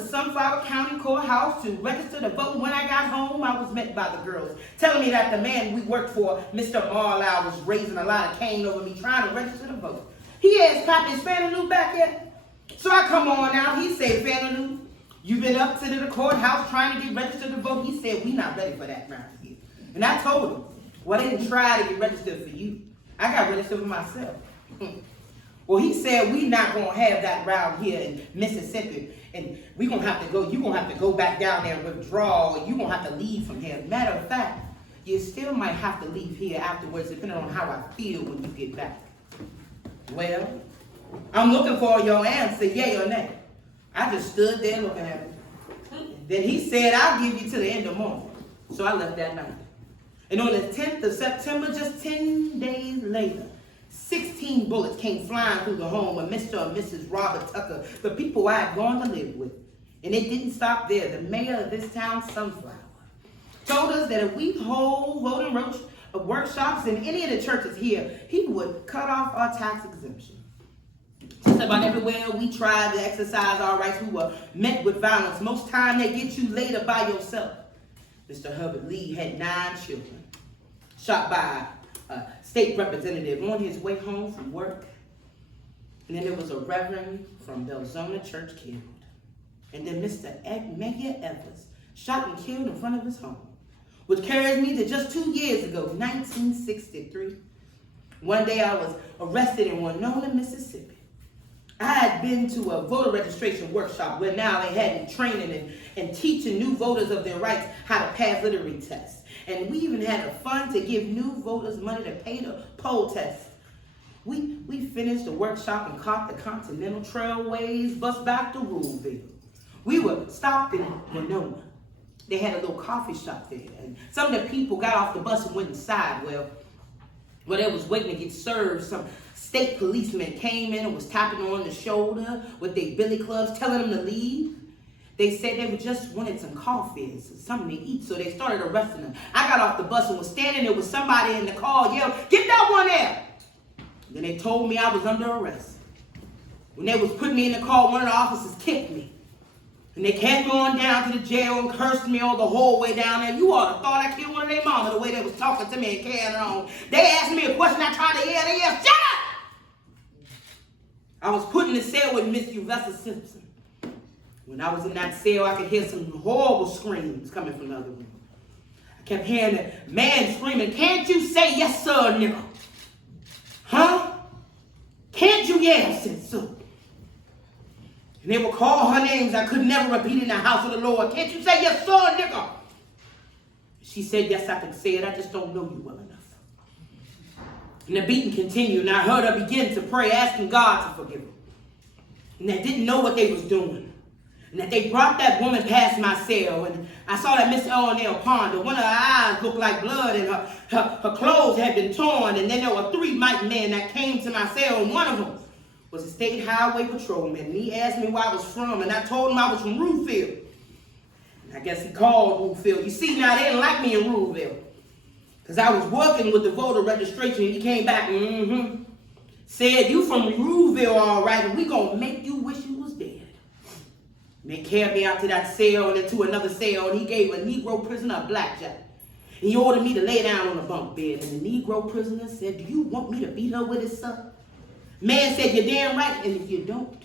the Sunflower County Courthouse to register to vote. When I got home, I was met by the girls, telling me that the man we worked for, Mr. Marlowe, was raising a lot of cane over me trying to register to vote. He asked, Pop, is Fannie Lou back yet? So I come on out. He said, Fannie Lou, you've been up to the courthouse trying to get registered to vote. He said, we not ready for that round here. And I told him, well, I didn't try to get registered for you. I got registered for myself. Well, he said, we not going to have that round here in Mississippi. And we going to have to go, you're going to have to go back down there and withdraw. Or you're going to have to leave from here. Matter of fact, you still might have to leave here afterwards, depending on how I feel when you get back. Well, I'm looking for your answer, yay or nay. I just stood there looking at him. Then he said, I'll give you to the end of the morning. So I left that night. And on the 10th of September, just 10 days later, 16 bullets came flying through the home of Mr. and Mrs. Robert Tucker, the people I had gone to live with. And it didn't stop there. The mayor of this town, Sunflower, told us that if we hold voting workshops in any of the churches here, he would cut off our tax exemption. Just about everywhere we tried to exercise our rights, we were met with violence. Most time they get you later by yourself. Mr. Herbert Lee had 9 children, shot by a state representative on his way home from work. And then there was a reverend from Belzona Church killed. And then Mr. Mayor Evers shot and killed in front of his home, which carries me to just 2 years ago, 1963. One day I was arrested in Winona, Mississippi. I had been to a voter registration workshop where now they had me training and teaching new voters of their rights how to pass literacy tests. And we even had a fund to give new voters money to pay the poll test. We finished the workshop and caught the Continental Trailways bus back to Ruleville. We were stopped in Winona. They had a little coffee shop there. And some of the people got off the bus and went inside. Well, they was waiting to get served. Some state policemen came in and was tapping on the shoulder with their billy clubs, telling them to leave. They said they just wanted some coffee and something to eat, so they started arresting them. I got off the bus and was standing there with somebody in the car, yelled, "Get that one there!" Then they told me I was under arrest. When they was putting me in the car, one of the officers kicked me. And they kept going down to the jail and cursed me all the whole way down there. You ought to thought I killed one of their mama the way they was talking to me and carrying on. They asked me a question, I tried to yell, they yelled, "Shut up!" I was put in the cell with Miss Uvessa Simpson. When I was in that cell, I could hear some horrible screams coming from the other room. I kept hearing the man screaming, "Can't you say yes, sir, nigga? Huh? Can't you yell, said so?" And they would call her names I could never repeat in the house of the Lord. "Can't you say yes, sir, nigga?" She said, "Yes, I can say it. I just don't know you well enough." And the beating continued, and I heard her begin to pray, asking God to forgive her. And they didn't know what they was doing. And that they brought that woman past my cell, and I saw that Miss L.N.L. Ponder. One of her eyes looked like blood, and her clothes had been torn. And then there were 3 white men that came to my cell, and one of them was a state highway patrolman. And he asked me where I was from, and I told him I was from Ruleville. And I guess he called Ruleville. You see, now they didn't like me in Ruleville, because I was working with the voter registration, and he came back, said, "You from Ruleville, all right, and we gonna make you wish you was dead." And they carried me out to that cell and then to another cell, and he gave a Negro prisoner a blackjack. And he ordered me to lay down on a bunk bed, and the Negro prisoner said, "Do you want me to beat her with it, sir?" Man said, "You're damn right, and if you don't,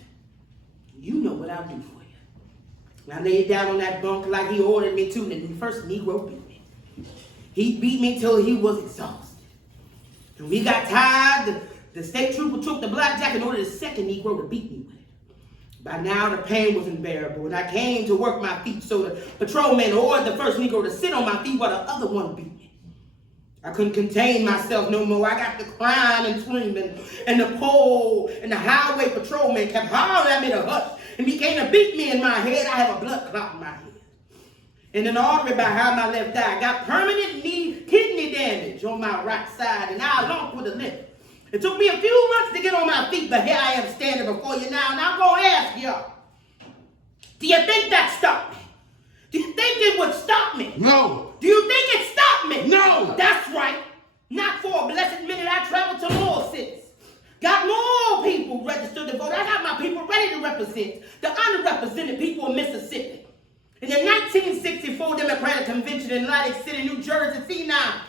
you know what I'll do for you." And I laid down on that bunk like he ordered me to, and the first Negro beat me. He beat me till he was exhausted. And we got tired. The state trooper took the blackjack and ordered the second Negro to beat me with it. By now, the pain was unbearable, and I came to work my feet, so the patrolman ordered the first Negro to sit on my feet while the other one beat me. I couldn't contain myself no more. I got to crying and screaming, and the pole and the highway patrolman kept hollering at me to hush, and began to beat me in my head. I have a blood clot in my head. And an artery behind my left eye got permanent kidney damage on my right side, and I lumped with a limp. It took me a few months to get on my feet, but here I am standing before you now, and I'm going to ask y'all, do you think that stopped me? Do you think it would stop me? No. Do you think it stopped me? No. That's right. Not for a blessed minute I traveled to more cities. Got more people people registered to vote. I got my people ready to represent the underrepresented people of Mississippi. In the 1964 Democratic Convention in Atlantic City, New Jersey, see now,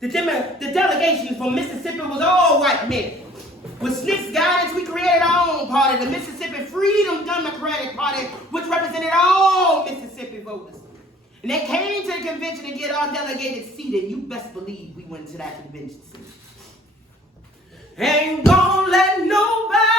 the delegation from Mississippi was all white men. With SNCC's guidance, we created our own party, the Mississippi Freedom Democratic Party, which represented all Mississippi voters. And they came to the convention to get our delegated seated. You best believe we went to that convention seat. Ain't gonna let nobody